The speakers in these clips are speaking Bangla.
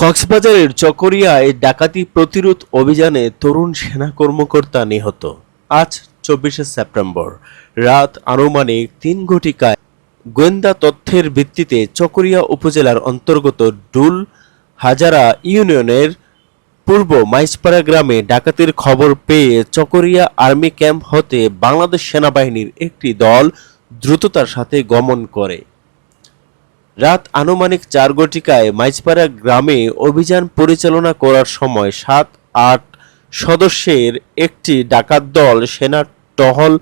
কক্সবাজারের চকরিয়ায় ডাকাতি প্রতিরোধ অভিযানে তরুণ সেনা কর্মকর্তা নিহত। আজ ২৪শে সেপ্টেম্বর রাত আনুমানিক ৩ ঘটিকায় গোয়েন্দা তথ্যের ভিত্তিতে চকরিয়া উপজেলার অন্তর্গত ডুল হাজারা ইউনিয়নের পূর্ব মাইজপাড়া গ্রামে ডাকাতির খবর পেয়ে চকরিয়া আর্মি ক্যাম্প হতে বাংলাদেশ সেনাবাহিনীর একটি দল দ্রুততার সাথে গমন করে। রাত আনুমানিক ৪ ঘটিকায় মাইজপাড়া গ্রামে অভিযান পরিচালনা করার সময় ৭-৮ সদস্যের একটি ডাকাত দল সেনা টহল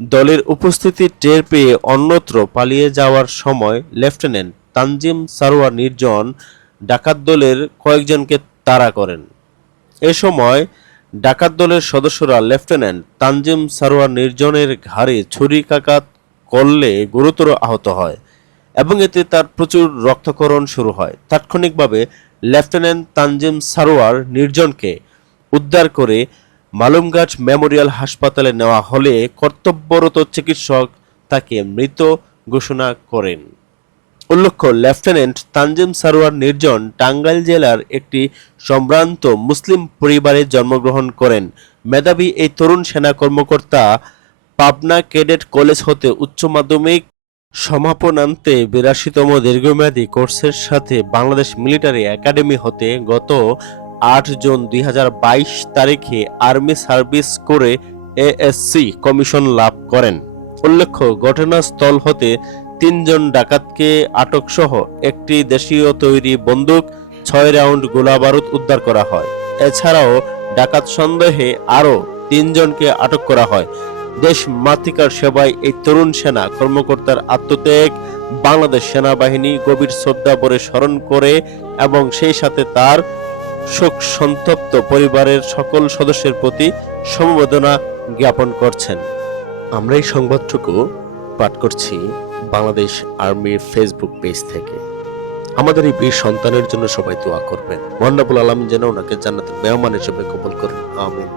দলের উপস্থিতি টের পেয়ে অন্যত্র পালিয়ে যাওয়ার সময় লেফটেন্যান্ট তানজিম সারোয়ার নির্জন ডাকাত দলের কয়েকজনকে তাড়া করেন। এ সময় ডাকাত দলের সদস্যরা লেফটেন্যান্ট তানজিম সারোয়ার নির্জনের ঘাড়ে ছুরিকাঘাত করলে গুরুতর আহত হয় এবং এতে তার প্রচুর রক্তক্ষরণ শুরু হয়। তাৎক্ষণিকভাবে লেফটেন্যান্ট তানজিম সারোয়ার নির্জনকে উদ্ধার করে মালুমঘাট মেমোরিয়াল হাসপাতালে নেওয়া হলে কর্তব্যরত চিকিৎসক তাকে মৃত ঘোষণা করেন। উল্লেখ্য, লেফটেন্যান্ট তানজিম সারোয়ার নির্জন টাঙ্গাইল জেলার একটি সম্ভ্রান্ত মুসলিম পরিবারে জন্মগ্রহণ করেন। মেধাবী এই তরুণ সেনা কর্মকর্তা পাবনা ক্যাডেট কলেজ হতে উচ্চ মাধ্যমিক সমাপনান্তে ৮২তম দীর্ঘমেয়াদী কোর্সের সাথে বাংলাদেশ মিলিটারি একাডেমি হতে গত ৮ জুন ২০২২ তারিখে আর্মি সার্ভিস করে এএসসি কমিশন লাভ করেন। উল্লেখ্য, ঘটনাস্থল হতে ৩ জন ডাকাতকে আটকসহ একটি দেশীয় তৈরি বন্দুক, ৬ রাউন্ড গোলাবারুদ উদ্ধার করা হয়। এছাড়াও ডাকাত সন্দেহে আরও ৩ জনকে আটক করা হয়। দেশ মাতৃকার সেবায় এই তরুণ সেনা কর্মকর্তার আত্মত্যাগ বাংলাদেশ সেনাবাহিনী গভীর শ্রদ্ধা ভরে স্মরণ করে এবং সেই সাথে তার শোক সন্তপ্ত পরিবারের সকল সদস্যের প্রতি সমবেদনা জ্ঞাপন করছেন। আমরা এই সংবাদটুকু পাঠ করছি বাংলাদেশ আর্মির ফেসবুক পেজ থেকে। আমাদের এই বীর সন্তানের জন্য সবাই দোয়া করবেন। মহান রব্বুল আলামিন যেন ওনাকে জান্নাতের মেহমান হিসেবে কবুল করেন। আমিন।